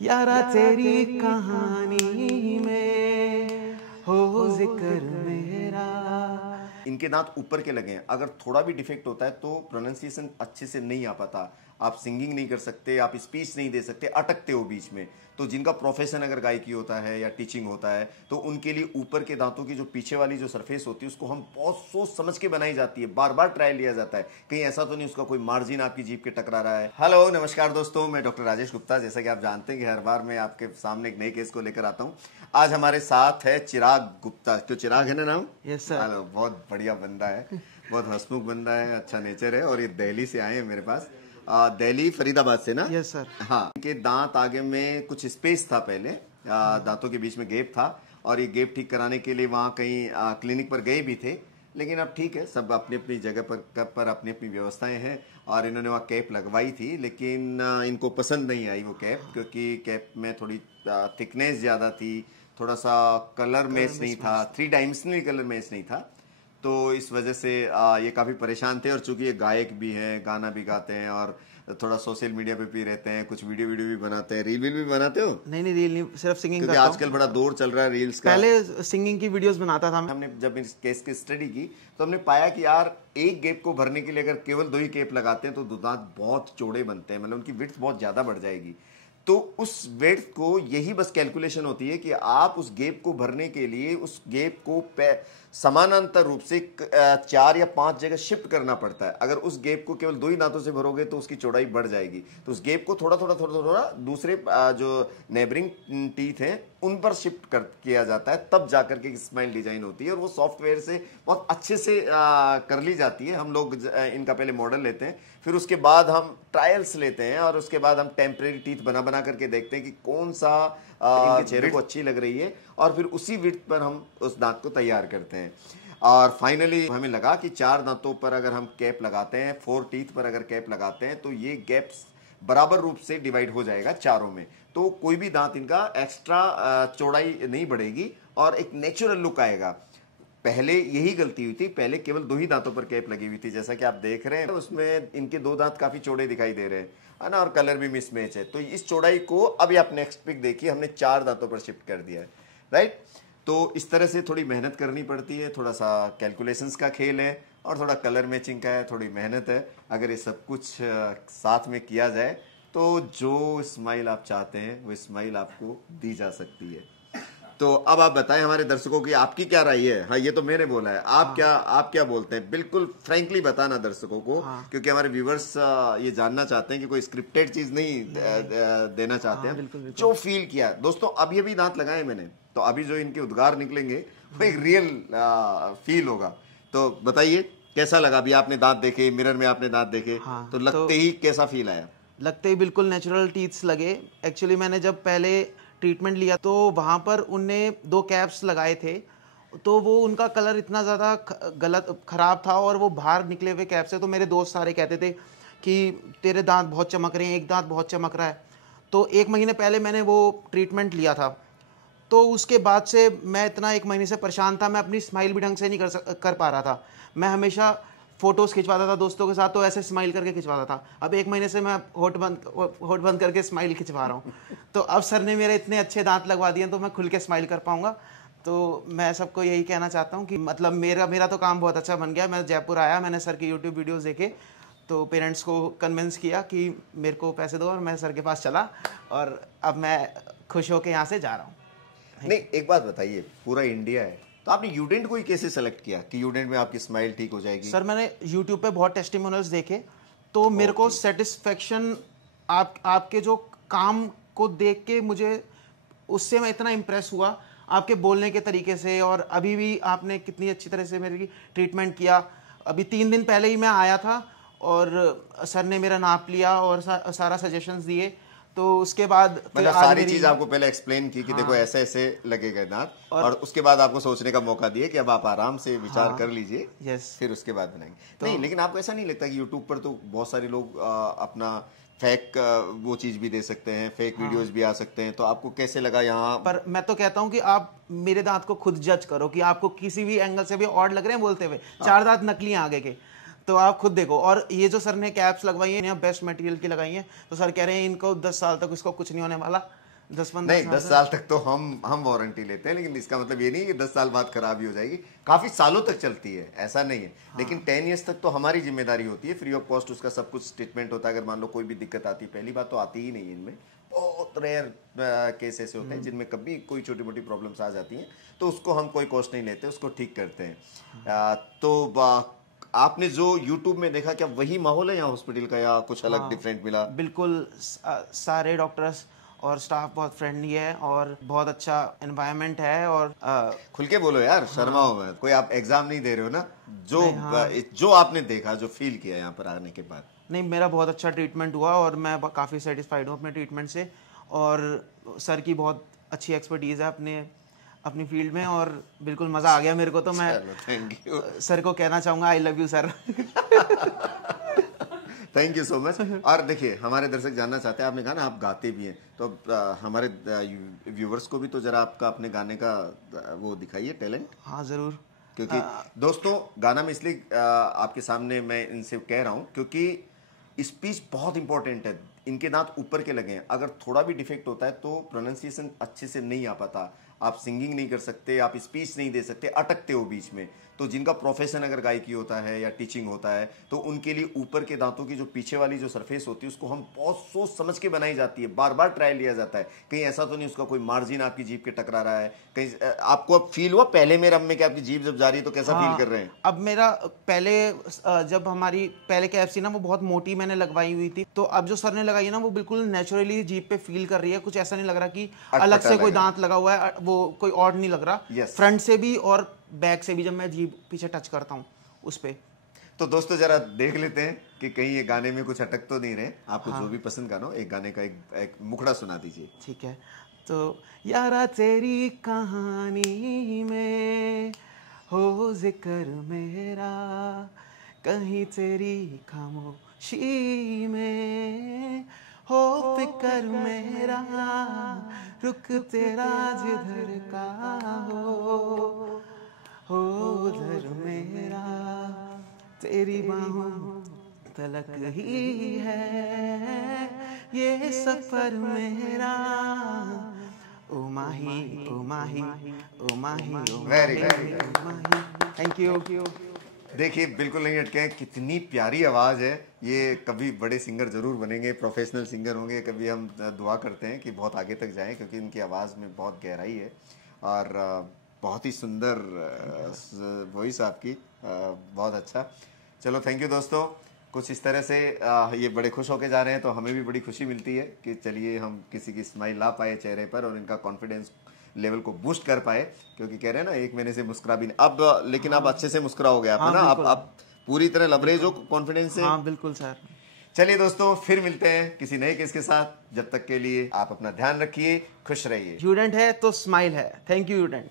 यारा तेरी कहानी में हो जिक्र मेरा। इनके दांत ऊपर के लगे हैं, अगर थोड़ा भी डिफेक्ट होता है तो प्रोनाउंसिएशन अच्छे से नहीं आ पाता, आप सिंगिंग नहीं कर सकते, आप स्पीच नहीं दे सकते, अटकते हो बीच में। तो जिनका प्रोफेशन अगर गायकी होता है या टीचिंग होता है तो उनके लिए ऊपर के दांतों की जो पीछे वाली जो सरफेस होती है उसको हम बहुत सोच समझ के बनाई जाती है, बार बार ट्रायल लिया जाता है, कहीं ऐसा तो नहीं उसका कोई मार्जिन आपकी जीभ के टकरा रहा है। हेलो नमस्कार दोस्तों, मैं डॉक्टर राजेश गुप्ता। जैसा कि आप जानते हैं कि हर बार मैं आपके सामने एक नए केस को लेकर आता हूँ। आज हमारे साथ है चिराग गुप्ता। क्यों चिराग है ना नाम? Yes sir. हेलो, बहुत बढ़िया बंदा है, बहुत हंसमुख बंदा है, अच्छा नेचर है और ये दिल्ली से आए हैं मेरे पास। दिल्ली फरीदाबाद से ना? Yes sir. हाँ, इनके दांत आगे में कुछ स्पेस था पहले, दांतों के बीच में गैप था और ये गैप ठीक कराने के लिए वहाँ कहीं क्लिनिक पर गए भी थे, लेकिन अब ठीक है, सब अपनी अपनी जगह पर अपनी अपनी व्यवस्थाएं हैं। और इन्होंने वहाँ कैप लगवाई थी, लेकिन इनको पसंद नहीं आई वो कैप, क्योंकि कैप में थोड़ी थिकनेस ज़्यादा थी, थोड़ा सा कलर मैच नहीं था, 3 डायमेंशनल कलर मैच नहीं था। तो इस वजह से ये काफ़ी परेशान थे। और चूंकि ये गायक भी हैं, गाना भी गाते हैं और थोड़ा सोशल मीडिया पे भी रहते हैं, कुछ वीडियो भी बनाते हैं। रील भी बनाते हो? नहीं रील नहीं, सिर्फ सिंगिंग क्योंकि करता हूँ। आजकल बड़ा दौर चल रहा है रील्स का। पहले सिंगिंग की वीडियोस बनाता था मैं। हमने जब इस केस की स्टडी की तो हमने पाया कि यार एक गैप को भरने के लिए अगर केवल 2 ही कैप लगाते हैं तो 2 दांत बहुत चौड़े बनते हैं, मतलब उनकी विड्थ बहुत ज्यादा बढ़ जाएगी। तो उस विड्थ को यही बस कैलकुलेशन होती है कि आप उस गैप को भरने के लिए उस गैप को समानांतर रूप से 4 या 5 जगह शिफ्ट करना पड़ता है। अगर उस गैप को केवल 2 ही दांतों से भरोगे तो उसकी चौड़ाई बढ़ जाएगी। तो उस गैप को थोड़ा थोड़ा दूसरे जो नेबरिंग टीथ हैं उन पर शिफ्ट किया जाता है, तब जाकर के स्माइल डिजाइन होती है और वो सॉफ्टवेयर से बहुत अच्छे से कर ली जाती है। हम लोग इनका पहले मॉडल लेते हैं, फिर उसके बाद हम ट्रायल्स लेते हैं और उसके बाद हम टेम्परेरी टीथ बना करके देखते हैं कि कौन सा इनके चेहरे को अच्छी लग रही है और फिर उसी विड्थ पर हम उस दांत को तैयार करते हैं। और फाइनली हमें लगा कि 4 दांतों पर अगर हम कैप लगाते हैं, 4 टीथ पर अगर कैप लगाते हैं तो ये गैप्स बराबर रूप से डिवाइड हो जाएगा चारों में, तो कोई भी दांत इनका एक्स्ट्रा चौड़ाई नहीं बढ़ेगी और एक नेचुरल लुक आएगा। पहले यही गलती हुई थी, पहले केवल 2 ही दांतों पर कैप लगी हुई थी, जैसा कि आप देख रहे हैं उसमें इनके 2 दांत काफी चौड़े दिखाई दे रहे हैं, है ना, और कलर भी मिसमैच है। तो इस चौड़ाई को अभी आप नेक्स्ट पिक देखिए, हमने 4 दांतों पर शिफ्ट कर दिया है, राइट। तो इस तरह से थोड़ी मेहनत करनी पड़ती है, थोड़ा सा कैलकुलेशंस का खेल है और थोड़ा कलर मैचिंग का है, थोड़ी मेहनत है। अगर ये सब कुछ साथ में किया जाए तो जो स्माइल आप चाहते हैं वो स्माइल आपको दी जा सकती है। तो अब आप बताएं हमारे दर्शकों की आपकी क्या राय है? हाँ, ये तो मैंने बोला है, आप क्या बोलते हैं? बिल्कुल फ्रैंकली बताना दर्शकों को, क्योंकि हमारे व्यूवर्स ये जानना चाहते हैं कि कोई स्क्रिप्टेड चीज नहीं देना चाहते हैं। बिल्कुल। जो फील किया दोस्तों, अभी अभी दांत लगाए मैंने, तो अभी जो इनके उद्गार निकलेंगे वो एक रियल फील होगा। तो बताइए कैसा लगा? अभी आपने दांत देखे, मिरर में आपने दांत देखे, तो लगते ही कैसा फील आया? लगते ही बिल्कुल नेचुरल टीथ्स लगे। एक्चुअली मैंने जब पहले ट्रीटमेंट लिया तो वहाँ पर उनने 2 कैप्स लगाए थे, तो वो उनका कलर इतना ज़्यादा ख़राब था और वो बाहर निकले हुए कैप से, तो मेरे दोस्त सारे कहते थे कि तेरे दांत बहुत चमक रहे हैं, एक दांत बहुत चमक रहा है। तो 1 महीने पहले मैंने वो ट्रीटमेंट लिया था, तो उसके बाद से मैं इतना 1 महीने से परेशान था, मैं अपनी स्माइल भी ढंग से नहीं कर पा रहा था। मैं हमेशा फोटोज़ खिंचवाता था दोस्तों के साथ, तो ऐसे स्माइल करके खिंचवाता था। अब 1 महीने से मैं होठ बंद करके स्माइल खिंचवा रहा हूँ। तो अब सर ने मेरे इतने अच्छे दांत लगवा दिए तो मैं खुल के स्माइल कर पाऊँगा। तो मैं सबको यही कहना चाहता हूँ कि मतलब मेरा तो काम बहुत अच्छा बन गया। मैं जयपुर आया, मैंने सर के यूट्यूब वीडियोज़ देखे, तो पेरेंट्स को कन्विंस किया कि मेरे को पैसे दो और मैं सर के पास चला और अब मैं खुश होकर यहाँ से जा रहा हूँ। नहीं, एक बात बताइए, पूरा इंडिया है तो आपने यूडेंट को ही कैसे सेलेक्ट किया कि यूडेंट में आपकी स्माइल ठीक हो जाएगी? सर मैंने यूट्यूब पे बहुत टेस्टिमोनियल्स देखे, तो मेरे को सेटिस्फेक्शन आपके जो काम को देख के मुझे उससे मैं इतना इम्प्रेस हुआ आपके बोलने के तरीके से। और अभी भी आपने कितनी अच्छी तरह से मेरी ट्रीटमेंट किया। अभी 3 दिन पहले ही मैं आया था और सर ने मेरा नाप लिया और सारा सजेशंस दिए। तो उसके बाद मतलब सारी चीज आपको पहले एक्सप्लेन की कि देखो ऐसे ऐसे लगेगा दांत, और उसके बाद आपको सोचने का मौका दिए कि अब आप आराम से विचार कर लीजिए, फिर उसके बाद बनाएंगे। नहीं, लेकिन आपको ऐसा नहीं लगता कि यूट्यूब पर तो बहुत सारे लोग अपना फेक वो चीज भी दे सकते हैं, फेक वीडियोस भी आ सकते हैं, तो आपको कैसे लगा यहाँ पर? मैं तो कहता हूँ कि आप मेरे दांत को खुद जज करो कि आपको किसी भी एंगल से भी ऑड लग रहे हैं बोलते हुए। 4 दांत नकली हैं आगे के, तो आप खुद देखो। और ये जो सर ने कैप्स लगवाई हैं बेस्ट मटेरियल की लगाई हैं, तो सर कह रहे हैं इनको 10 साल तक इसको कुछ नहीं होने वाला। 10-15 नहीं, साल 10 साल तक तो हम वारंटी लेते हैं, लेकिन इसका मतलब ये नहीं कि 10 साल बाद खराब ही हो जाएगी। काफी सालों तक चलती है, ऐसा नहीं है। लेकिन 10 ईयर्स तक तो हमारी जिम्मेदारी होती है, फ्री ऑफ कॉस्ट उसका सब कुछ ट्रीटमेंट होता है। अगर मान लो कोई भी दिक्कत आती है, पहली बात तो आती ही नहीं है इनमें, बहुत रेयर केस ऐसे होते हैं जिनमें कभी कोई छोटी मोटी प्रॉब्लम्स आ जाती हैं, तो उसको हम कोई कॉस्ट नहीं लेते, उसको ठीक करते हैं। आपने जो YouTube में देखा, क्या वही माहौल है यहाँ हॉस्पिटल का, या कुछ अलग डिफरेंट मिला? बिल्कुल, सारे डॉक्टर्स और स्टाफ बहुत फ्रेंडली है और बहुत अच्छा एनवायरनमेंट है। और खुल के बोलो यार, शर्माओ मत। कोई आप एग्जाम नहीं दे रहे हो ना? जो आपने देखा, जो फील किया यहाँ पर आने के बाद। नहीं, मेरा बहुत अच्छा ट्रीटमेंट हुआ और मैं काफ़ी सेटिस्फाइड हूँ अपने ट्रीटमेंट से। और सर की बहुत अच्छी एक्सपर्टीज़ है अपनी फील्ड में, और बिल्कुल मज़ा आ गया मेरे को। तो मैं थैंक यू सर को कहना चाहूँगा, I love you sir. Thank you so much. और देखिए, हमारे दर्शक जानना चाहते हैं, आपने कहा ना आप गाते भी हैं, तो हमारे व्यूवर्स को भी तो जरा आपका अपने गाने का वो दिखाइए टैलेंट। हाँ ज़रूर। क्योंकि दोस्तों, गाना में इसलिए आपके सामने मैं इनसे कह रहा हूँ क्योंकि स्पीच बहुत इंपॉर्टेंट है। इनके दांत ऊपर के लगे हैं, अगर थोड़ा भी डिफेक्ट होता है तो प्रोनाउंसिएशन अच्छे से नहीं आ पाता, आप सिंगिंग नहीं कर सकते, आप स्पीच नहीं दे सकते, अटकते हो बीच में। तो जिनका प्रोफेशन अगर गायकी होता है या टीचिंग होता है, तो उनके लिए ऊपर के दांतों की जो पीछे वाली जो सरफेस होती है, उसको हम बहुत सोच समझ के बनाई जाती है, बार बार ट्रायल लिया जाता है। कहीं ऐसा तो नहीं उसका कोई मार्जिन आपकी जीभ के टकरा रहा है, कहीं आपको अब फील हुआ पहले में, अब में कि आपकी जीभ जब जा रही है तो कैसा फील कर रहे हैं? अब मेरा पहले जब हमारी पहले कैप थी ना, वो बहुत मोटी मैंने लगवाई हुई थी, तो अब जो सर ने लगाई है ना, वो बिल्कुल नेचुरली जीभ पे फील कर रही है। कुछ ऐसा नहीं लग रहा कि अलग से कोई दांत लगा हुआ है, वो कोई और नहीं लग रहा। फ्रंट से भी और बैक से भी जब मैं जीभ पीछे टच करता हूँ उस पे। तो दोस्तों, जरा देख लेते हैं कि कहीं ये गाने में कुछ अटक तो नहीं रहे। आपको जो भी पसंद गाना हो, एक गाने का एक मुखड़ा सुना दीजिए। ठीक है। तो यारा तेरी कहानी में हो जिक्र मेरा, कहीं तेरी खामोशी में हो फिक्र मेरा, रुक तेरा जिधर का हो उधर मेरा, तेरी बाहों तलक ही है ये सफर मेरा, ओ माही ओ माही ओ माही ओ वेरी माही। Thank you. देखिए, बिल्कुल नहीं अटके, कितनी प्यारी आवाज़ है। ये कभी बड़े सिंगर जरूर बनेंगे, प्रोफेशनल सिंगर होंगे। कभी हम दुआ करते हैं कि बहुत आगे तक जाएं, क्योंकि इनकी आवाज़ में बहुत गहराई है और बहुत ही सुंदर वॉइस आपकी, बहुत अच्छा। चलो, थैंक यू दोस्तों। कुछ इस तरह से ये बड़े खुश होके जा रहे हैं, तो हमें भी बड़ी खुशी मिलती है कि चलिए हम किसी की स्माइल ला पाए चेहरे पर और इनका कॉन्फिडेंस लेवल को बूस्ट कर पाए। क्योंकि कह रहे हैं ना, 1 महीने से मुस्कुरा भी नहीं अब, लेकिन अब अच्छे से मुस्कुरा हो गया आप, ना? आप पूरी तरह लबरेज हो कॉन्फिडेंस से। हाँ बिल्कुल सर। चलिए दोस्तों, फिर मिलते हैं किसी नए केस के साथ। जब तक के लिए आप अपना ध्यान रखिए, खुश रहिए। स्टूडेंट है तो स्माइल है। Thank you student.